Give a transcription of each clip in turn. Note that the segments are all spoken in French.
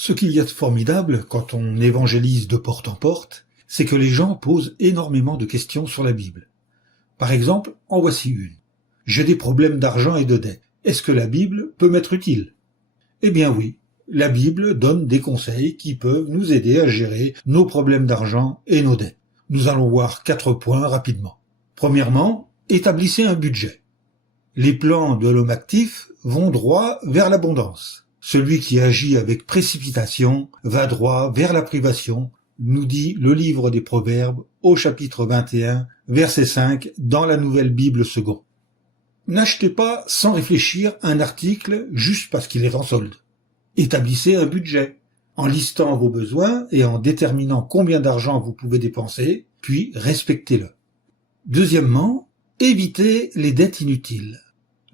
Ce qu'il y a de formidable quand on évangélise de porte en porte, c'est que les gens posent énormément de questions sur la Bible. Par exemple, en voici une. J'ai des problèmes d'argent et de dette. Est-ce que la Bible peut m'être utile? Eh bien oui, la Bible donne des conseils qui peuvent nous aider à gérer nos problèmes d'argent et nos dettes. Nous allons voir 4 points rapidement. Premièrement, établissez un budget. Les plans de l'homme actif vont droit vers l'abondance. Celui qui agit avec précipitation va droit vers la privation, nous dit le livre des Proverbes au chapitre 21, verset 5 dans la Nouvelle Bible Second. N'achetez pas sans réfléchir un article juste parce qu'il est en solde. Établissez un budget, en listant vos besoins et en déterminant combien d'argent vous pouvez dépenser, puis respectez-le. Deuxièmement, évitez les dettes inutiles.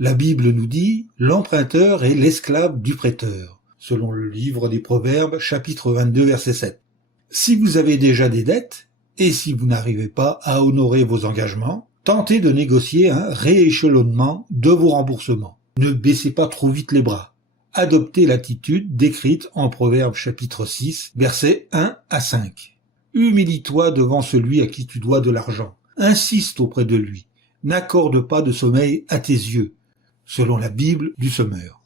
La Bible nous dit « L'emprunteur est l'esclave du prêteur », selon le livre des Proverbes, chapitre 22, verset 7. Si vous avez déjà des dettes, et si vous n'arrivez pas à honorer vos engagements, tentez de négocier un rééchelonnement de vos remboursements. Ne baissez pas trop vite les bras. Adoptez l'attitude décrite en Proverbes chapitre 6, versets 1 à 5. Humilie-toi devant celui à qui tu dois de l'argent. Insiste auprès de lui. N'accorde pas de sommeil à tes yeux, selon la Bible du Sommeur.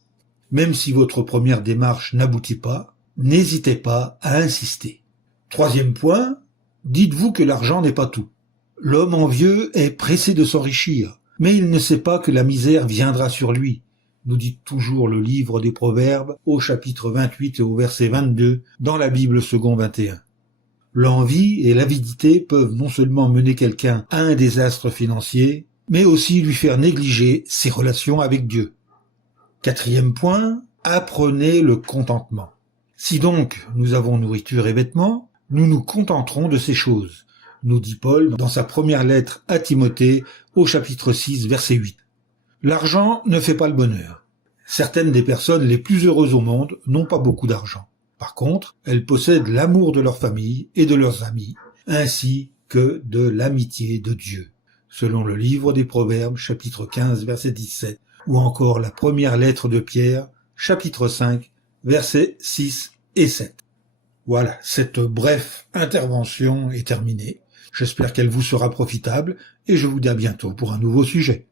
Même si votre première démarche n'aboutit pas, n'hésitez pas à insister. Troisième point, dites-vous que l'argent n'est pas tout. L'homme envieux est pressé de s'enrichir, mais il ne sait pas que la misère viendra sur lui, nous dit toujours le livre des Proverbes au chapitre 28 et au verset 22 dans la Bible Second 21. L'envie et l'avidité peuvent non seulement mener quelqu'un à un désastre financier, mais aussi lui faire négliger ses relations avec Dieu. Quatrième point, apprenez le contentement. Si donc nous avons nourriture et vêtements, nous nous contenterons de ces choses, nous dit Paul dans sa première lettre à Timothée au chapitre 6, verset 8. L'argent ne fait pas le bonheur. Certaines des personnes les plus heureuses au monde n'ont pas beaucoup d'argent. Par contre, elles possèdent l'amour de leur famille et de leurs amis, ainsi que de l'amitié de Dieu, selon le livre des Proverbes, chapitre 15, verset 17, ou encore la première lettre de Pierre, chapitre 5, versets 6 et 7. Voilà, cette brève intervention est terminée. J'espère qu'elle vous sera profitable et je vous dis à bientôt pour un nouveau sujet.